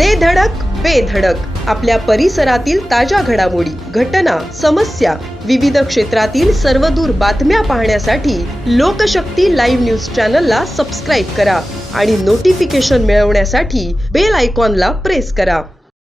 दे धडक बेधडक आपल्या परिसरातील ताज्या घडामोडी घटना समस्या विविध क्षेत्रातील सर्वदूर बातम्या पाहण्यासाठी लोकशक्ती लाईव्ह न्यूज चॅनलला सबस्क्राईब करा आणि नोटिफिकेशन मिळवण्यासाठी बेल आयकॉनला प्रेस करा.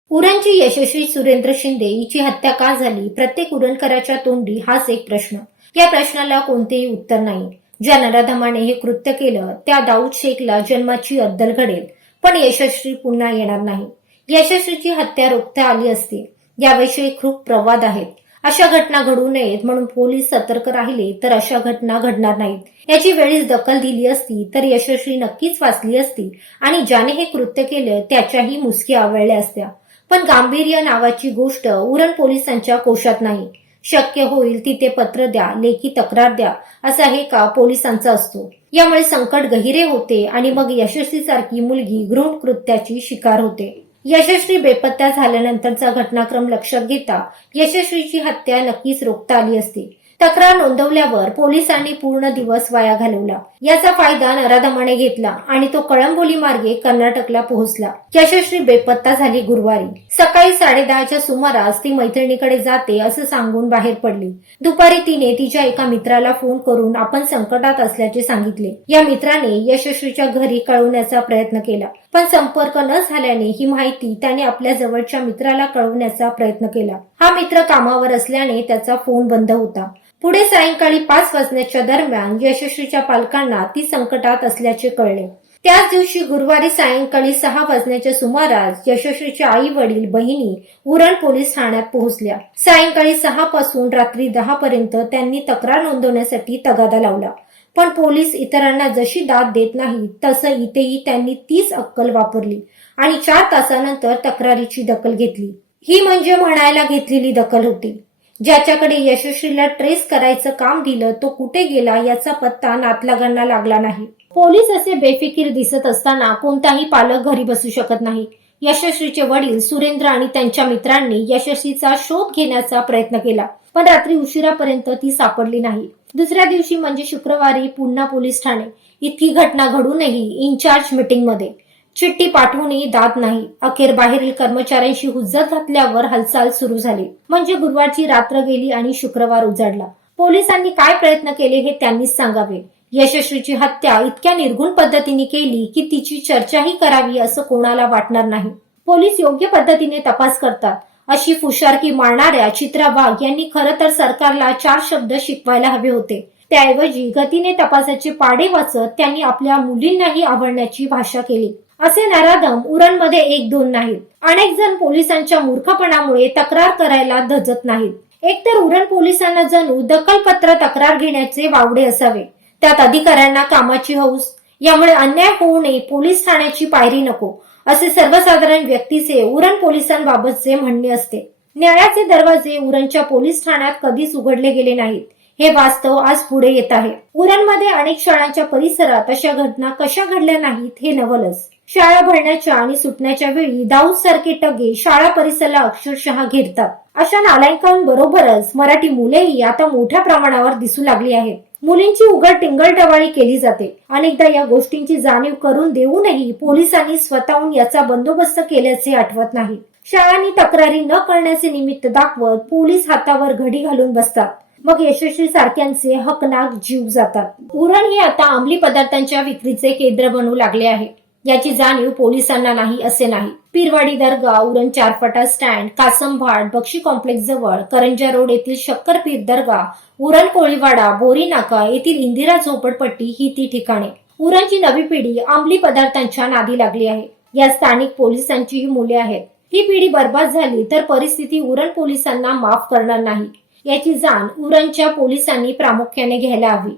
उरणची यशस्वी सुरेंद्र शिंदे हिची हत्या का झाली? प्रत्येक उरणकराच्या तोंडी हाच एक प्रश्न. या प्रश्नाला कोणतेही उत्तर नाही. ज्या नराधमाने हे कृत्य केलं त्या दाऊद शेखला जन्माची अद्दल घडेल. पण यशस्वी पुन्हा येणार नाही. यशस्वीची हत्या रोखता आली असती. याविषयी खूप प्रवाद आहेत. अशा घटना घडू नयेत म्हणून पोलीस सतर्क राहिले तर अशा घटना घडणार नाहीत. याची वेळीच दखल दिली असती तर यशस्वी नक्कीच वाचली असती आणि ज्याने हे कृत्य केलं त्याच्याही मुसकी आवळल्या असत्या. पण गांभीर्य नावाची गोष्ट उरण पोलिसांच्या कोशात नाही. शक्य होईल तिथे पत्र द्या लेखी तक्रार द्या असा हे का पोलिसांचा असतो. यामुळे संकट गहिरे होते आणि मग यशस्वी सारखी मुलगी गृह कृत्याची शिकार होते. यशस्वी बेपत्ता झाल्यानंतरचा घटनाक्रम लक्षात घेता यशस्वीची हत्या नक्कीच रोखता आली असती. तक्रार नोंदवल्यावर पोलिसांनी पूर्ण दिवस वाया घालवला. याचा फायदा नराधमाने घेतला आणि तो कळंबोली मार्गे कर्नाटकला पोहोचला. यशस्वी बेपत्ता झाली गुरुवारी. सकाळी साडेदहाच्या सुमारास ती मैत्रिणीकडे जाते असं सांगून बाहेर पडली. दुपारी तिने तिच्या एका मित्राला फोन करून आपण संकटात असल्याचे सांगितले. या मित्राने यशस्वीच्या घरी कळवण्याचा प्रयत्न केला पण संपर्क न झाल्याने ही माहिती त्याने आपल्या जवळच्या मित्राला कळवण्याचा प्रयत्न केला. हा मित्र कामावर असल्याने त्याचा फोन बंद होता. पुढे सायंकाळी पाच वाजण्याच्या दरम्यान यशस्वीच्या पालकांना ती संकटात असल्याचे कळले. त्याच दिवशी गुरुवारी सायंकाळी सहा वाजण्याच्या सुमारास यशस्वीच्या आई वडील बहिणी उरण पोलीस ठाण्यात पोहोचल्या. सायंकाळी सहा पासून रात्री दहा पर्यंत त्यांनी तक्रार नोंदवण्यासाठी तगादा लावला. पण पोलीस इतरांना जशी दाद देत नाही तसं इथेही त्यांनी तीच अक्कल वापरली आणि चार तासानंतर तक्रारीची दखल घेतली. ही म्हणजे म्हणायला घेतलेली दखल होती. ज्याच्याकडे यशस्वीला ट्रेस करायचं काम दिलं तो कुठे गेला याचा पत्ता नातलगांना लागला नाही. पोलीस असे बेफिकीर दिसत असताना कोणताही पालक घरी बसू शकत नाही. यशस्वीचे वडील सुरेंद्र आणि त्यांच्या मित्रांनी यशस्वीचा शोध घेण्याचा प्रयत्न केला पण रात्री उशिरापर्यंत ती सापडली नाही. दुसऱ्या दिवशी म्हणजे शुक्रवारी पुन्हा पोलीस ठाणे. इतकी घटना घडूनही इन्चार्ज मीटिंगमध्ये चिठ्ठी पाठवूनही दाद नाही. अखेर बाहेरील कर्मचाऱ्यांशी हुज्जत घातल्यावर हालचाल सुरू झाली. म्हणजे गुरुवारची रात्र गेली आणि शुक्रवार उजाडला. पोलिसांनी काय प्रयत्न केले हे त्यांनीच सांगावे. यशस्वीची हत्या इतक्या निर्गुण पद्धतीने केली की तिची चर्चाही करावी असं कोणाला वाटणार नाही. पोलीस योग्य पद्धतीने तपास करतात. अशी फुशारकी मारणाऱ्या चित्रा वाघ यांनी खरं तर सरकारला चार शब्द शिकवायला हवे होते. त्याऐवजी गतीने तपासाचे पाडे वाचत त्यांनी आपल्या मुलींनाही आवडण्याची भाषा केली. असे नराधम उरणमध्ये एक दोन नाहीत. अनेक जण पोलिसांच्या मूर्खपणामुळे तक्रार करायला धजत नाहीत. एकतर उरण पोलिसांना जणू दखलपत्र तक्रार घेण्याचे वावडे असावे. त्यात अधिकाऱ्यांना कामाची हौस यामुळे अन्याय होऊ नये पोलीस ठाण्याची पायरी नको असे सर्वसाधारण व्यक्तीचे उरण पोलिसांबाबतचे म्हणणे असते. न्यायाचे दरवाजे उरणच्या पोलीस ठाण्यात कधीच उघडले गेले नाहीत. हे वास्तव आज पुढे येत आहे. उरणमध्ये अनेक शाळांच्या परिसरात अशा घटना कशा घडल्या नाहीत हे नवलच. शाळा भरण्याच्या आणि सुटण्याच्या वेळी दाऊद सारखे टगे शाळा परिसराला अक्षरशः घेरतात. अशा नालायकांबरोबरच मराठी मुलेही आता मोठ्या प्रमाणावर दिसू लागली आहेत. मुलींची उघड टिंगलटवाळी केली जाते. अनेकदा या गोष्टींची जाणीव करून देऊनही पोलिसांनी स्वतःहून याचा बंदोबस्त केल्याचे आठवत नाही. शाळांनी तक्रारी न करण्याचे निमित्त दाखवत पोलीस हातावर घडी घालून बसतात. मग यशस्वी सारख्यांचे हकनाक जीव जातात. उरण हे आता अंमली पदार्थांच्या विक्रीचे केंद्र बनू लागले आहे. याची जाणीव पोलिसांना नाही असे नाही. पिरवाडी दर्गा उरण चारफटा स्टँड कासमभाट बक्षी कॉम्प्लेक्स जवळ करंजा रोड येथील शक्करपीर दर्गा उरण कोळीवाडा बोरी नाका येथील इंदिरा झोपडपट्टी ही ती ठिकाणे. उरणची नवी पिढी अंमली पदार्थांच्या नादी लागली आहे. या स्थानिक पोलिसांची ही मुले आहेत. ही पिढी बर्बाद झाली तर परिस्थिती उरण पोलिसांना माफ करणार नाही. याची जाण उरणच्या पोलिसांनी प्रामुख्याने घ्यायला हवी.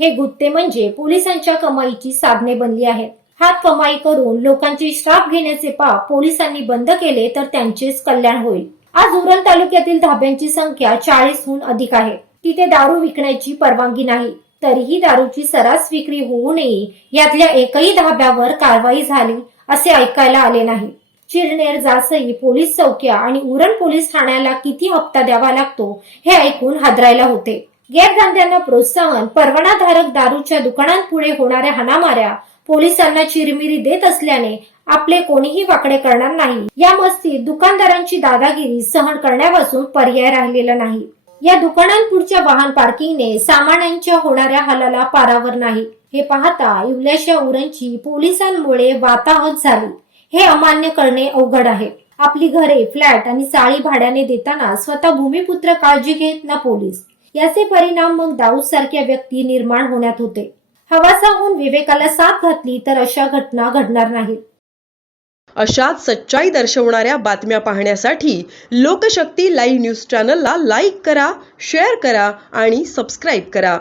हे गुत्ते म्हणजे पोलिसांच्या कमाईची साधने बनली आहेत. हात कमाई करून लोकांची श्राप घेण्याचे पाप पोलिसांनी बंद केले तर त्यांचेच कल्याण होईल. आज उरण तालुक्यातील धाब्यांची संख्या चाळीसहून अधिक आहे. तिथे दारू विकण्याची परवानगी नाही. तरीही दारूची सरास विक्री होऊ नये. यातल्या एकही धाब्यावर कारवाई झाली असे ऐकायला आले नाही. चिरनेर जासई पोलीस चौक्या आणि उरण पोलीस ठाण्याला किती हप्ता द्यावा लागतो हे ऐकून हादरायला होते. गैरधंद्यांना प्रोत्साहन परवानाधारक दारूच्या दुकानांपुढे होणाऱ्या हाणामाऱ्या पोलिसांना चिरमिरी देत असल्याने आपले कोणीही वाकडे करणार नाही. या मस्तीत दुकानदारांची दादागिरी सहन करण्यापासून पर्याय राहिलेला नाही. या दुकानांपुढच्या वाहन पार्किंगने सामान्यांच्या होणाऱ्या हालाला पारावर नाही. हे पाहता इवल्याशा उरणची पोलिसांमुळे वाताहत झाली. हे अमान्य करणे अवघड आहे. आपली घरे फ्लॅट आणि साळी भाड्याने देताना स्वतः भूमिपुत्र काळजी घेत ना पोलीस. याचे परिणाम मग दाऊद सारख्या व्यक्ती निर्माण होण्यात होते. हवासाहून विवेकाला साथ घातली तर अशा घटना घडणार नाहीत. अशाच सच्चाई दर्शवणाऱ्या बातम्या पाहण्यासाठी लोकशक्ती लाईव्ह न्यूज चॅनलला लाईक करा शेअर करा आणि सबस्क्राईब करा.